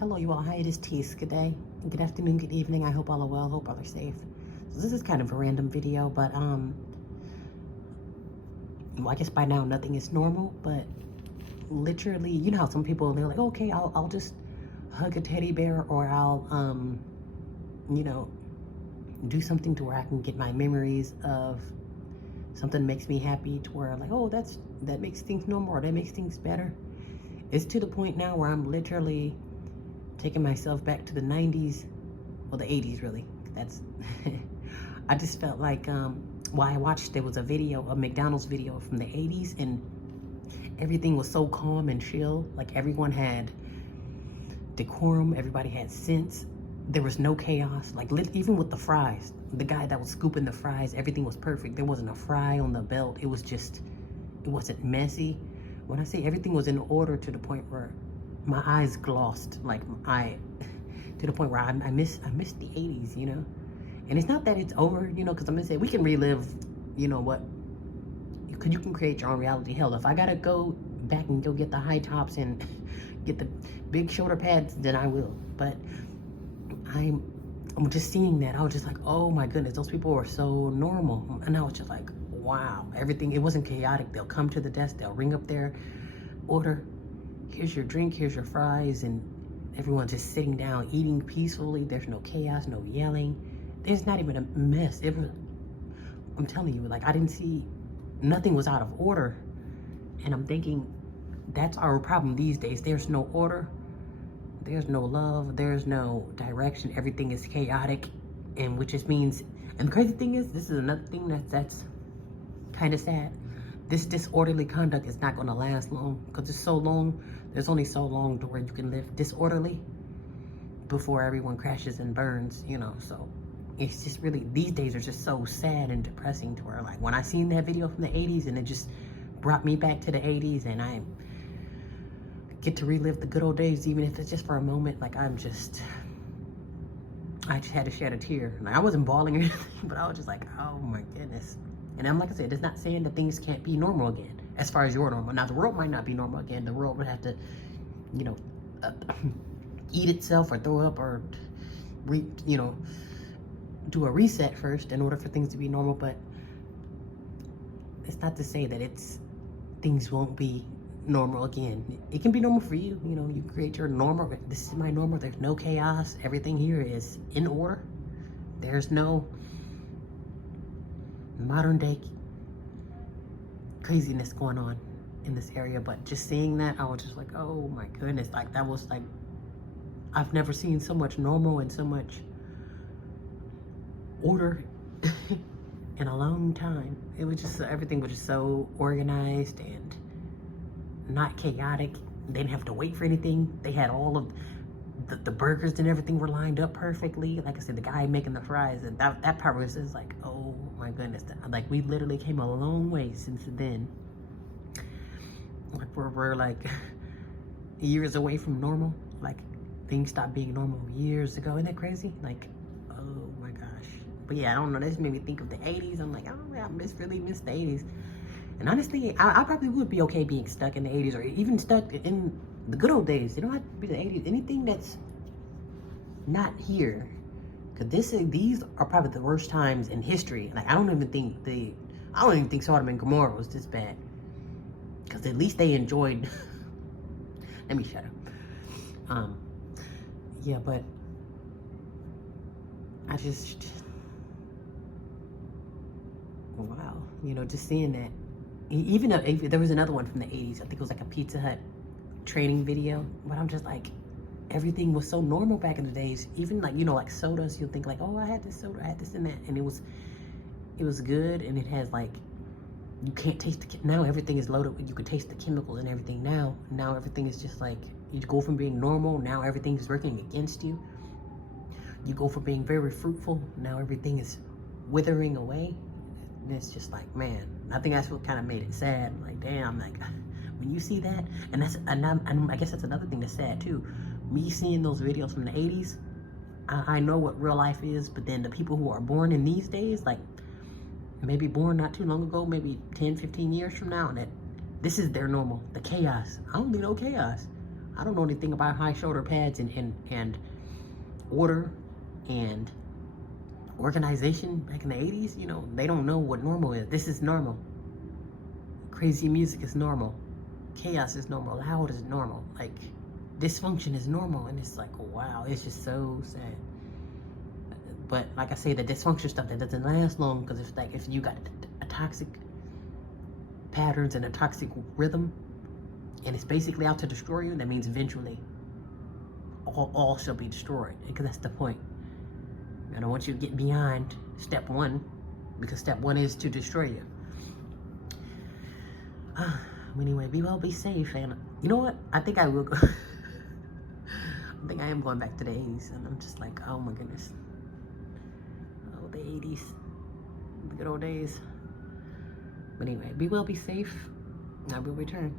Hello, you all. Hi, it is Tease. Good day, good afternoon, good evening. I hope all are well. Hope all are safe. So this is kind of a random video, but well, I guess by now nothing is normal. But literally, you know how some people they're like, okay, I'll just hug a teddy bear, or I'll you know, do something to where I can get my memories of something makes me happy, to where I'm like, oh, that makes things normal, or that makes things better. It's to the point now where I'm literally taking myself back to the 90s, well, the 80s really. That's I just felt like well, I watched, there was a video, a McDonald's video from the 80s, and everything was so calm and chill. Like everyone had decorum, everybody had sense. There was no chaos. Like even with the fries, the guy that was scooping the fries, everything was perfect. There wasn't a fry on the belt. It was just, it wasn't messy. When I say everything was in order, to the point where my eyes glossed, like to the point where I miss the 80s, you know. And it's not that it's over, you know, because I'm gonna say we can relive, you know what, you can create your own reality. Hell, if I gotta go back and go get the high tops and get the big shoulder pads, then I will. But I'm just seeing that, I was just like, oh my goodness, those people were so normal. And I was just like, wow, everything, it wasn't chaotic. They'll come to the desk, they'll ring up their order, here's your drink, here's your fries, and everyone's just sitting down eating peacefully. There's no chaos, no yelling. There's not even a mess. It was, I'm telling you, like I didn't see, nothing was out of order. And I'm thinking, that's our problem these days. There's no order, there's no love, there's no direction. Everything is chaotic, and which just means, and the crazy thing is, this is another thing that's kind of sad. This disorderly conduct is not going to last long, because it's so long. There's only so long to where you can live disorderly before everyone crashes and burns, you know. So it's just really, these days are just so sad and depressing, to where like when I seen that video from the 80s, and it just brought me back to the 80s, and I get to relive the good old days, even if it's just for a moment. Like I just had to shed a tear. Like I wasn't bawling or anything, but I was just like, oh my goodness. And I'm, like I said, it's not saying that things can't be normal again, as far as your normal. Now the world might not be normal again. The world would have to, you know, eat itself or throw up or, you know, do a reset first in order for things to be normal. But it's not to say that things won't be normal again. It can be normal for you. You know, you create your normal. This is my normal. There's no chaos. Everything here is in order. There's no modern day craziness going on in this area. But just seeing that, I was just like, oh my goodness. Like that was like, I've never seen so much normal and so much order in a long time. It was just, everything was just so organized and not chaotic. They didn't have to wait for anything. They had all of the burgers and everything were lined up perfectly. Like I said, the guy making the fries, and that part was just like, oh my goodness. Like we literally came a long way since then. Like we're like years away from normal. Like things stopped being normal years ago. Isn't that crazy? Like, oh my gosh. But yeah, I don't know, that just made me think of the 80s. I'm like, oh yeah, I really miss the 80s. And honestly, I probably would be okay being stuck in the 80s, or even stuck in the good old days. It don't have to be the 80s. Anything that's not here. Because these are probably the worst times in history. Like, I don't even think Sodom and Gomorrah was this bad. Because at least they enjoyed, let me shut up. Yeah, but I just, wow, you know, just seeing that. Even there was another one from the 80s. I think it was like a Pizza Hut training video. But I'm just like, everything was so normal back in the days. Even like, you know, like sodas, you'll think like, oh, I had this soda, I had this and that. And it was good. And it has like, you can't taste now everything is loaded. You can taste the chemicals and everything now. Now everything is just like, you go from being normal, now everything is working against you. You go from being very fruitful, now everything is withering away. And it's just like, man, I think that's what kind of made it sad. Like, damn, like when you see that, and I guess that's another thing that's sad too. Me seeing those videos from the 80s, I know what real life is, but then the people who are born in these days, like maybe born not too long ago, maybe 10, 15 years from now, and that this is their normal, the chaos. I don't need no chaos. I don't know anything about high shoulder pads and order and organization back in the 80s. You know, they don't know what normal is. This is normal. Crazy music is normal. Chaos is normal. Loud is normal. Like, dysfunction is normal. And it's like, wow, it's just so sad. But like I say, the dysfunction stuff, that doesn't last long, because if you got a toxic patterns and a toxic rhythm, and it's basically out to destroy you, that means eventually all shall be destroyed, because that's the point. I don't want you to get beyond step one, because step one is to destroy you. Anyway, be well, be safe, and you know what? I think I will go. I think I am going back to the 80s, and I'm just like, oh my goodness. Oh, the 80s. The good old days. But anyway, be well, be safe. I will return.